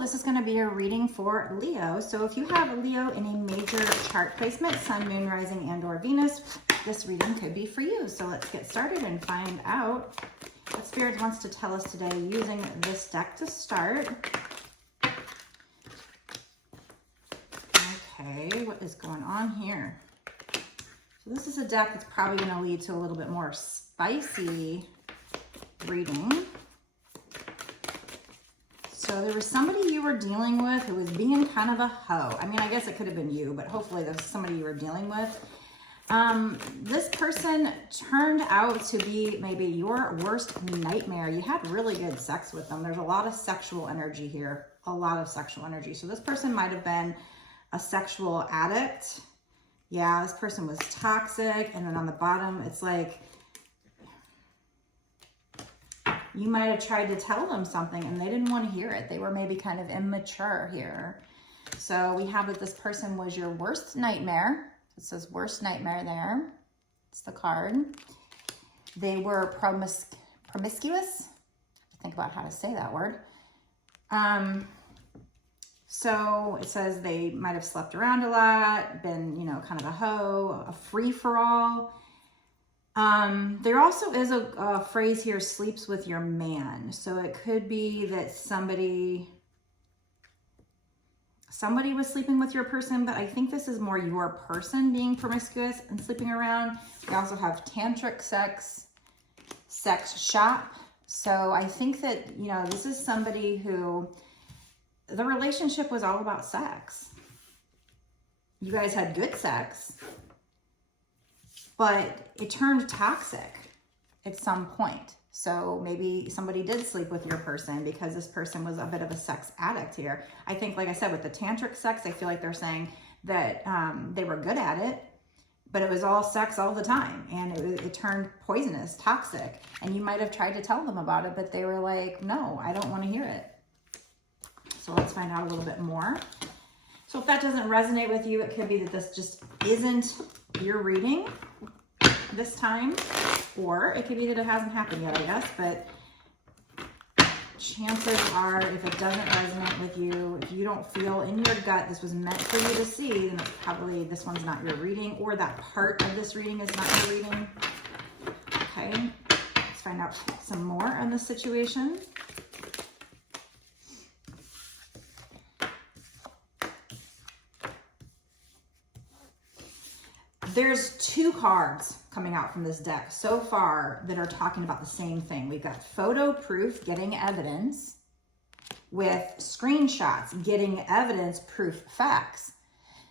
this is going to be a reading for Leo. So if you have a Leo in a major chart placement, Sun, Moon, Rising, and or Venus, this reading could be for you. So let's get started and find out what Spirit wants to tell us today using this deck to start. Okay, what is going on here? So this is a deck that's probably going to lead to a little bit more spicy reading. So there was somebody you were dealing with who was being kind of a hoe. I mean, I guess it could have been you, but hopefully there's somebody you were dealing with. This person turned out to be maybe your worst nightmare. You had really good sex with them. There's a lot of sexual energy here, a lot of sexual energy. So this person might have been a sexual addict. Yeah, this person was toxic. And then on the bottom, it's like, you might have tried to tell them something and they didn't want to hear it. They were maybe kind of immature here. So we have that this person was your worst nightmare. It says worst nightmare there. It's the card. They were promiscuous. Think about how to say that word. So it says they might have slept around a lot, been, you know, kind of a hoe, a free-for-all. There also is a phrase here, sleeps with your man. So it could be that somebody was sleeping with your person, but I think this is more your person being promiscuous and sleeping around. We also have tantric sex shop. So I think that, you know, this is somebody who the relationship was all about sex. You guys had good sex, but it turned toxic at some point. So maybe somebody did sleep with your person because this person was a bit of a sex addict here. I think, like I said, with the tantric sex, I feel like they're saying that they were good at it, but it was all sex all the time. And it turned poisonous, toxic. And you might have tried to tell them about it, but they were like, no, I don't want to hear it. So let's find out a little bit more. So if that doesn't resonate with you, it could be that this just isn't your reading this time, or it could be that it hasn't happened yet, I guess, but chances are if it doesn't resonate with you, if you don't feel in your gut this was meant for you to see, then it's probably this one's not your reading, or that part of this reading is not your reading. Okay, let's find out some more on this situation. There's two cards coming out from this deck so far that are talking about the same thing. We've got photo proof, getting evidence, with screenshots, getting evidence, proof, facts.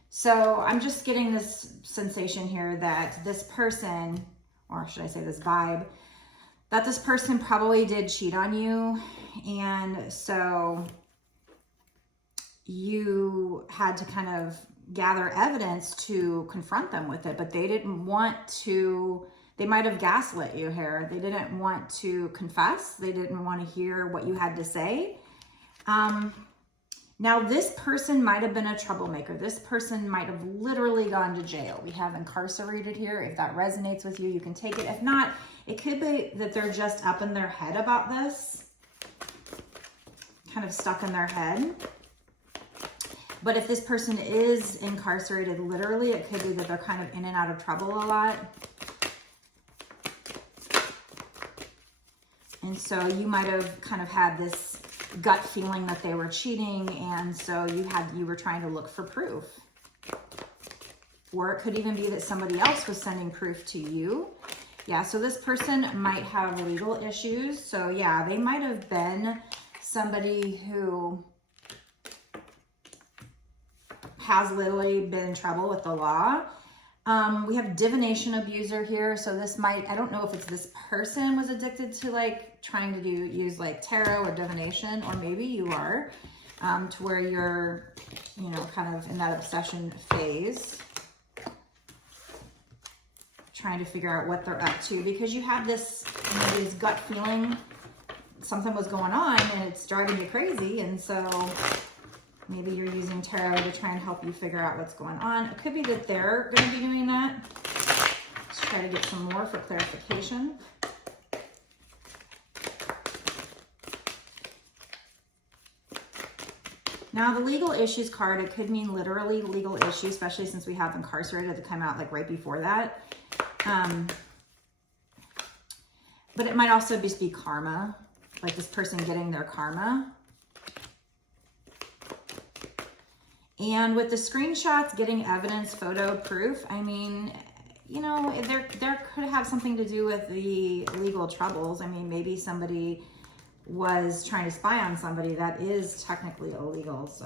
So I'm just getting this sensation here that this person, or should I say this vibe, that this person probably did cheat on you. And so you had to kind of gather evidence to confront them with it, but they didn't want to, they might have gaslit you here. They didn't want to confess. They didn't want to hear what you had to say. Now this person might have been a troublemaker. This person might have literally gone to jail. We have incarcerated here. If that resonates with you, you can take it. If not, it could be that they're just up in their head about this, kind of stuck in their head. But if this person is incarcerated, literally, it could be that they're kind of in and out of trouble a lot. And so you might have kind of had this gut feeling that they were cheating. And so you were trying to look for proof. Or it could even be that somebody else was sending proof to you. Yeah, so this person might have legal issues. So yeah, they might have been somebody who has literally been in trouble with the law. We have divination abuser here. So this might, I don't know if it's this person was addicted to like trying to use like tarot or divination, or maybe you are to where you're, you know, kind of in that obsession phase, trying to figure out what they're up to, because you have this, maybe this gut feeling something was going on and it's driving you crazy. And so maybe you're using tarot to try and help you figure out what's going on. It could be that they're going to be doing that. Let's try to get some more for clarification. Now the legal issues card, it could mean literally legal issues, especially since we have incarcerated to come out like right before that. But it might also just be karma, like this person getting their karma. And with the screenshots, getting evidence, photo, proof, I mean, you know, there could have something to do with the legal troubles. I mean, maybe somebody was trying to spy on somebody. That is technically illegal, so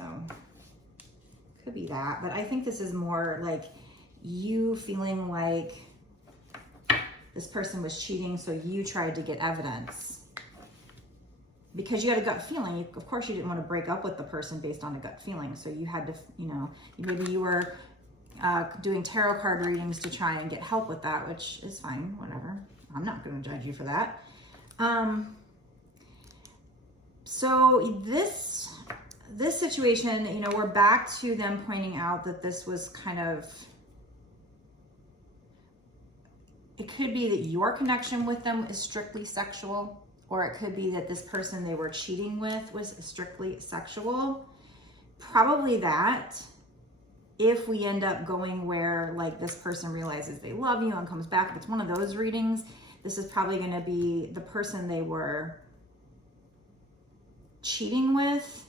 could be that. But I think this is more like you feeling like this person was cheating, so you tried to get evidence. Because you had a gut feeling. Of course, you didn't want to break up with the person based on a gut feeling. So you had to, you know, maybe you were doing tarot card readings to try and get help with that, which is fine, whatever. I'm not going to judge you for that. So this situation, you know, we're back to them pointing out that this was kind of, it could be that your connection with them is strictly sexual. Or it could be that this person they were cheating with was strictly sexual. Probably that. If we end up going where like this person realizes they love you and comes back, if it's one of those readings, this is probably going to be the person they were cheating with.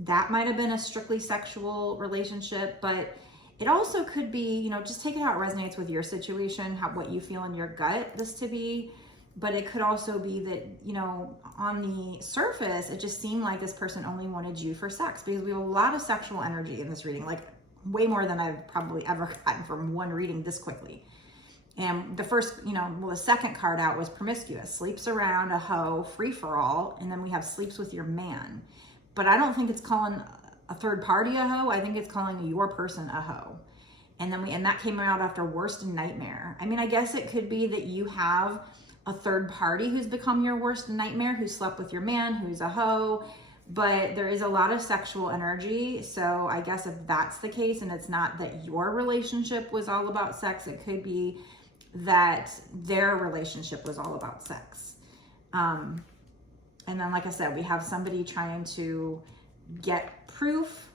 That might have been a strictly sexual relationship, but it also could be, you know, just take it how it resonates with your situation, what you feel in your gut this to be. But it could also be that, you know, on the surface, it just seemed like this person only wanted you for sex, because we have a lot of sexual energy in this reading, like way more than I've probably ever gotten from one reading this quickly. And the first, you know, well, the second card out was promiscuous, sleeps around, a hoe, free for all. And then we have sleeps with your man. But I don't think it's calling a third party a hoe. I think it's calling your person a hoe. And then and that came out after worst nightmare. I mean, I guess it could be that you have a third party who's become your worst nightmare, who slept with your man, who's a hoe, but there is a lot of sexual energy. So I guess if that's the case and it's not that your relationship was all about sex, it could be that their relationship was all about sex. And then, like I said, we have somebody trying to get proof,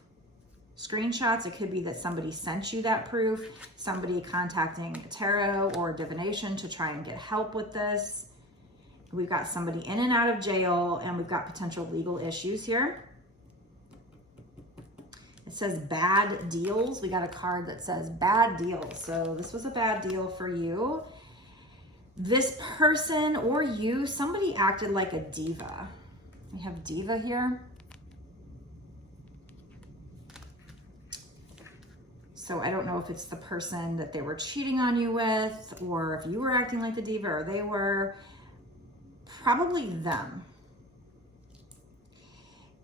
screenshots. It could be that somebody sent you that proof, somebody contacting tarot or divination to try and get help with this. We've got somebody in and out of jail, and we've got potential legal issues here. It says bad deals. We got a card that says bad deals. So this was a bad deal for you. This person or you, somebody acted like a diva. We have diva here. So I don't know if it's the person that they were cheating on you with, or if you were acting like the diva, or they were. Probably them.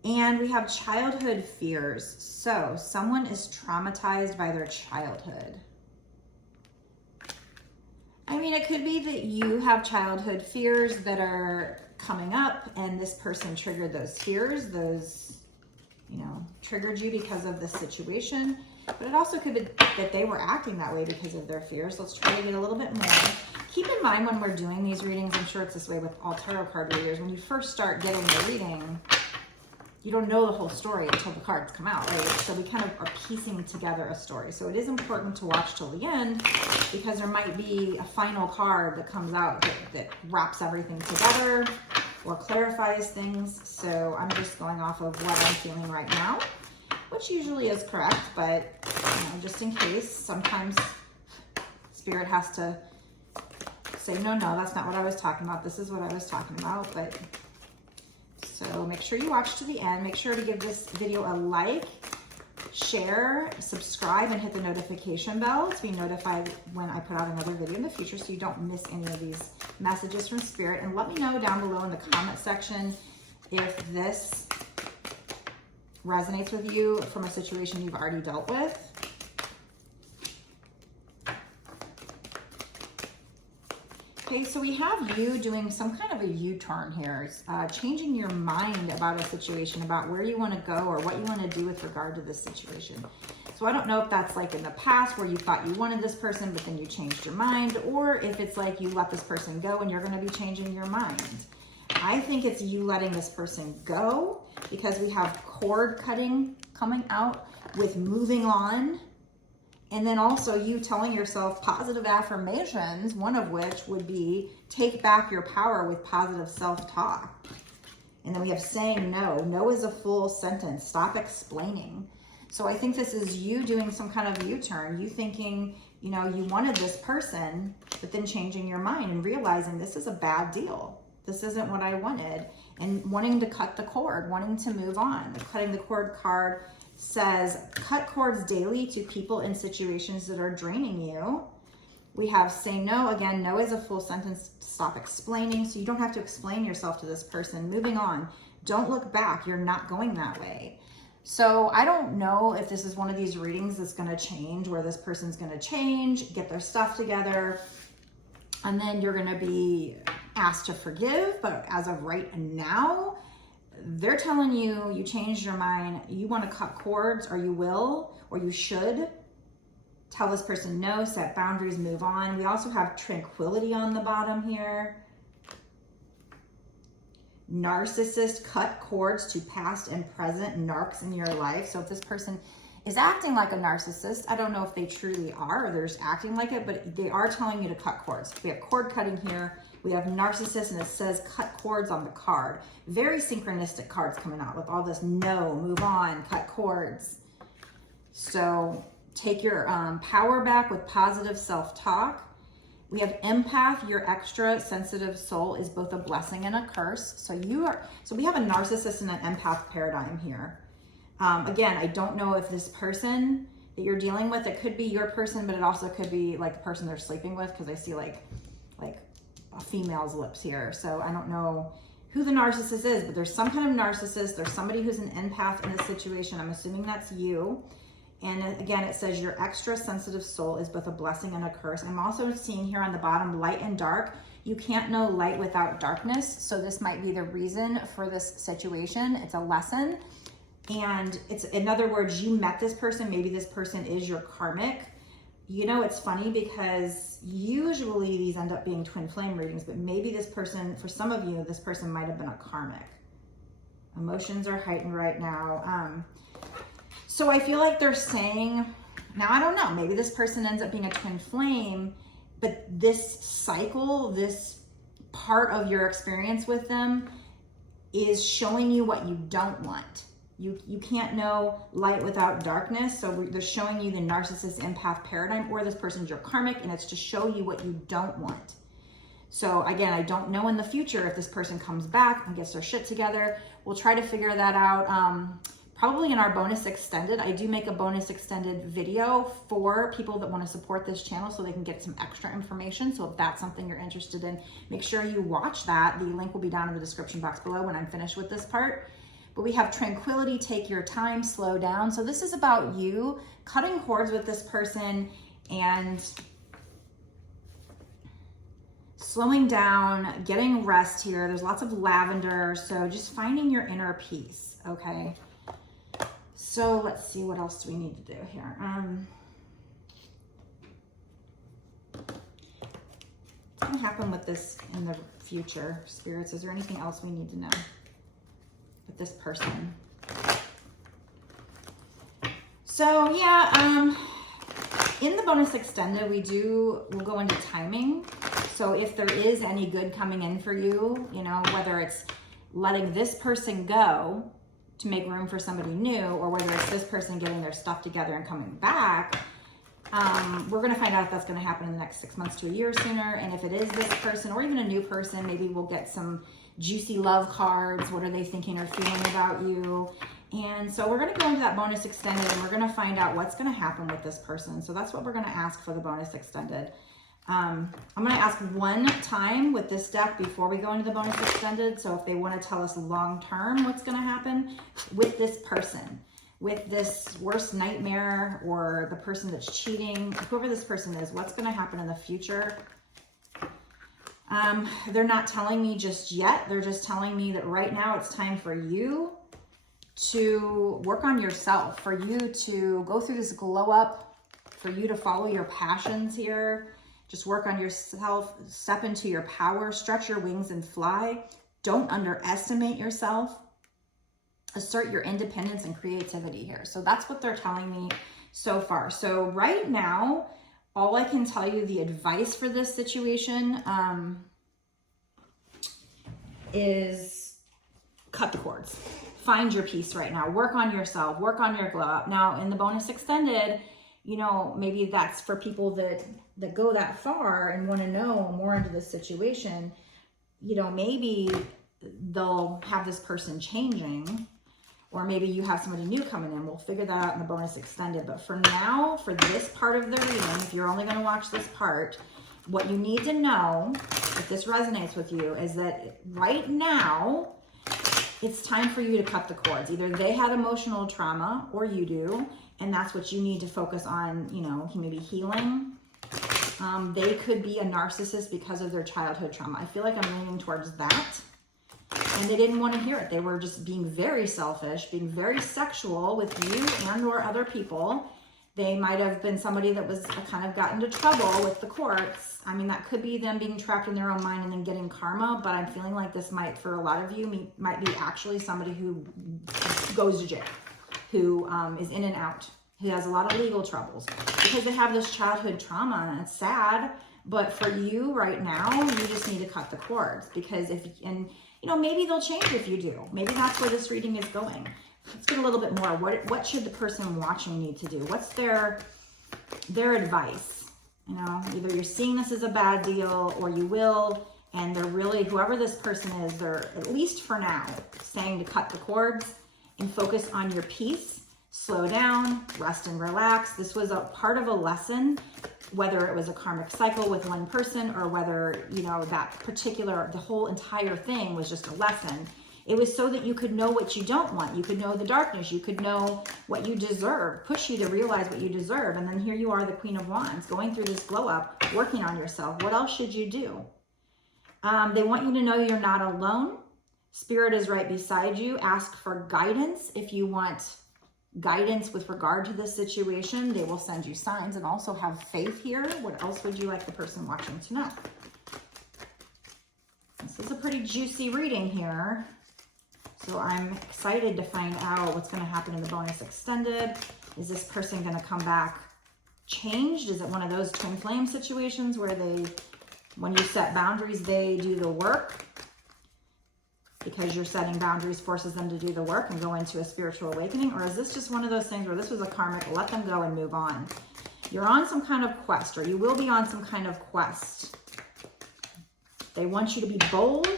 And we have childhood fears. So someone is traumatized by their childhood. I mean, it could be that you have childhood fears that are coming up, and this person triggered those fears, triggered you because of the situation. But it also could be that they were acting that way because of their fears. Let's try to get a little bit more. Keep in mind when we're doing these readings, I'm sure it's this way with all tarot card readers, when you first start getting the reading, you don't know the whole story until the cards come out, right? So we kind of are piecing together a story. So it is important to watch till the end, because there might be a final card that comes out that wraps everything together or clarifies things. So I'm just going off of what I'm feeling right now, which usually is correct, but just in case, sometimes Spirit has to say, no, that's not what I was talking about. This is what I was talking about. But so make sure you watch to the end. Make sure to give this video a like, share, subscribe, and hit the notification bell to be notified when I put out another video in the future, so you don't miss any of these messages from Spirit. And let me know down below in the comment section if this resonates with you from a situation you've already dealt with. Okay, so we have you doing some kind of a U-turn here, changing your mind about a situation, about where you want to go or what you want to do with regard to this situation. So I don't know if that's like in the past where you thought you wanted this person, but then you changed your mind, or if it's like you let this person go and you're going to be changing your mind. I think it's you letting this person go, because we have cord cutting coming out with moving on. And then also you telling yourself positive affirmations, one of which would be take back your power with positive self-talk. And then we have saying no. No is a full sentence. Stop explaining. So I think this is you doing some kind of U-turn. You thinking, you know, you wanted this person, but then changing your mind and realizing this is a bad deal. This isn't what I wanted. And wanting to cut the cord, wanting to move on. The cutting the cord card says, cut cords daily to people in situations that are draining you. We have say no. Again, no is a full sentence. Stop explaining. So you don't have to explain yourself to this person. Moving on. Don't look back. You're not going that way. So I don't know if this is one of these readings that's going to change, where this person's going to change, get their stuff together, and then you're going to be asked to forgive. But as of right now, they're telling you, you changed your mind, you want to cut cords, or you will, or you should. Tell this person no, set boundaries, move on. We also have tranquility on the bottom here. Narcissist, cut cords to past and present narcs in your life. So if this person is acting like a narcissist, I don't know if they truly are or they're just acting like it, but they are telling you to cut cords. We have cord cutting here. We have narcissist, and it says cut cords on the card. Very synchronistic cards coming out with all this no, move on, cut cords. So take your power back with positive self-talk. We have empath. Your extra sensitive soul is both a blessing and a curse. So we have a narcissist and an empath paradigm here. Again, I don't know if this person that you're dealing with, it could be your person, but it also could be like the person they're sleeping with, because I see like a female's lips here. So I don't know who the narcissist is, but there's some kind of narcissist. There's somebody who's an empath in this situation. I'm assuming that's you. And again, it says your extra sensitive soul is both a blessing and a curse. I'm also seeing here on the bottom, light and dark. You can't know light without darkness. So this might be the reason for this situation. It's a lesson. And it's, in other words, you met this person. Maybe this person is your karmic. You know, it's funny because usually these end up being twin flame readings, but maybe this person, for some of you, this person might have been a karmic. Emotions are heightened right now. So I feel like they're saying, now I don't know, maybe this person ends up being a twin flame, but this cycle, this part of your experience with them is showing you what you don't want. You can't know light without darkness. So they're showing you the narcissist empath paradigm, or this person's your karmic, and it's to show you what you don't want. So again, I don't know in the future if this person comes back and gets their shit together. We'll try to figure that out. Probably in our bonus extended. I do make a bonus extended video for people that want to support this channel so they can get some extra information. So if that's something you're interested in, make sure you watch that. The link will be down in the description box below when I'm finished with this part. But we have tranquility, take your time, slow down. So this is about you cutting cords with this person and slowing down, getting rest here. There's lots of lavender. So just finding your inner peace, okay? So let's see, what else do we need to do here? What's going to happen with this in the future, spirits? Is there anything else we need to know with this person? So yeah, in the bonus extended, we'll go into timing. So if there is any good coming in for you, you know, whether it's letting this person go to make room for somebody new, or whether it's this person getting their stuff together and coming back, we're going to find out if that's going to happen in the next 6 months to a year sooner. And if it is this person or even a new person, maybe we'll get some juicy love cards. What are they thinking or feeling about you? And so we're going to go into that bonus extended, and we're going to find out what's going to happen with this person. So that's what we're going to ask for the bonus extended. I'm going to ask one time with this deck before we go into the bonus extended. So if they want to tell us long term what's going to happen with this person, with this worst nightmare, or the person that's cheating, whoever this person is, what's going to happen in the future? They're not telling me just yet. They're just telling me that right now it's time for you to work on yourself, for you to go through this glow up, for you to follow your passions here. Just work on yourself, step into your power, stretch your wings and fly. Don't underestimate yourself. Assert your independence and creativity here. So that's what they're telling me so far. So right now, all I can tell you, the advice for this situation is cut the cords. Find your peace right now. Work on yourself. Work on your glow up. Now, in the bonus extended, you know, maybe that's for people that go that far and want to know more into this situation. You know, maybe they'll have this person changing, or maybe you have somebody new coming in. We'll figure that out in the bonus extended. But for now, for this part of the reading, if you're only going to watch this part, what you need to know, if this resonates with you, is that right now, it's time for you to cut the cords. Either they had emotional trauma or you do, and that's what you need to focus on, you know, maybe healing. They could be a narcissist because of their childhood trauma. I feel like I'm leaning towards that. And they didn't want to hear it. They were just being very selfish, being very sexual with you and or other people. They might have been somebody that was kind of got into trouble with the courts. I mean, that could be them being trapped in their own mind and then getting karma, but I'm feeling like this might, for a lot of you, might be actually somebody who goes to jail, who is in and out, who has a lot of legal troubles because they have this childhood trauma, and it's sad. But for you right now, you just need to cut the cords, because and you know, maybe they'll change if you do. Maybe that's where this reading is going. Let's get a little bit more. What should the person watching need to do? What's their advice? You know, either you're seeing this as a bad deal, or you will, and they're really, whoever this person is, they're, at least for now, saying to cut the cords and focus on your peace, slow down, rest and relax. This was a part of a lesson, whether it was a karmic cycle with one person, or whether, you know, that particular, the whole entire thing was just a lesson. It was so that you could know what you don't want. You could know the darkness. You could know what you deserve, push you to realize what you deserve. And then here you are, the Queen of Wands, going through this glow up, working on yourself. What else should you do? They want you to know you're not alone. Spirit is right beside you. Ask for guidance. If you want guidance with regard to this situation, they will send you signs. And also have faith here. What else would you like the person watching to know? This is a pretty juicy reading here. So I'm excited to find out what's going to happen in the bonus extended. Is this person going to come back changed? Is it one of those twin flame situations where when you set boundaries, they do the work? Because you're setting boundaries forces them to do the work and go into a spiritual awakening? Or is this just one of those things where this was a karmic, let them go and move on? You're on some kind of quest, or you will be on some kind of quest. They want you to be bold.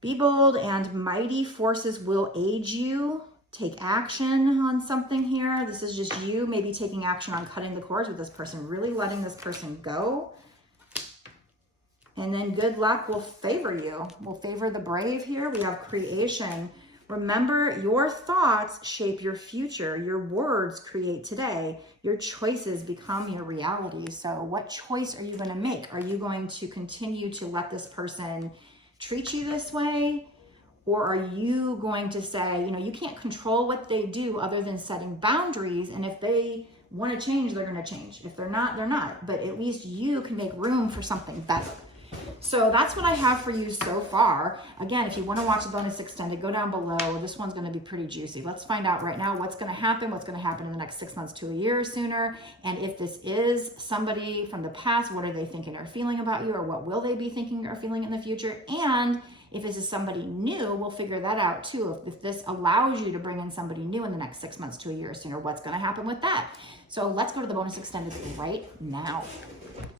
Be bold, and mighty forces will aid you. Take action on something here. This is just you maybe taking action on cutting the cords with this person, really letting this person go. And then good luck will favor you. Will favor the brave here. We have creation. Remember, your thoughts shape your future. Your words create today. Your choices become your reality. So what choice are you going to make? Are you going to continue to let this person treat you this way? Or are you going to say, you know, you can't control what they do other than setting boundaries. And if they want to change, they're going to change. If they're not, they're not. But at least you can make room for something better. So that's what I have for you so far. Again, if you want to watch the bonus extended, go down below. This one's going to be pretty juicy. Let's find out right now what's going to happen in the next 6 months to a year or sooner. And if this is somebody from the past, what are they thinking or feeling about you, or what will they be thinking or feeling in the future? And if this is somebody new, we'll figure that out too. If this allows you to bring in somebody new in the next 6 months to a year or sooner, what's going to happen with that? So let's go to the bonus extended right now.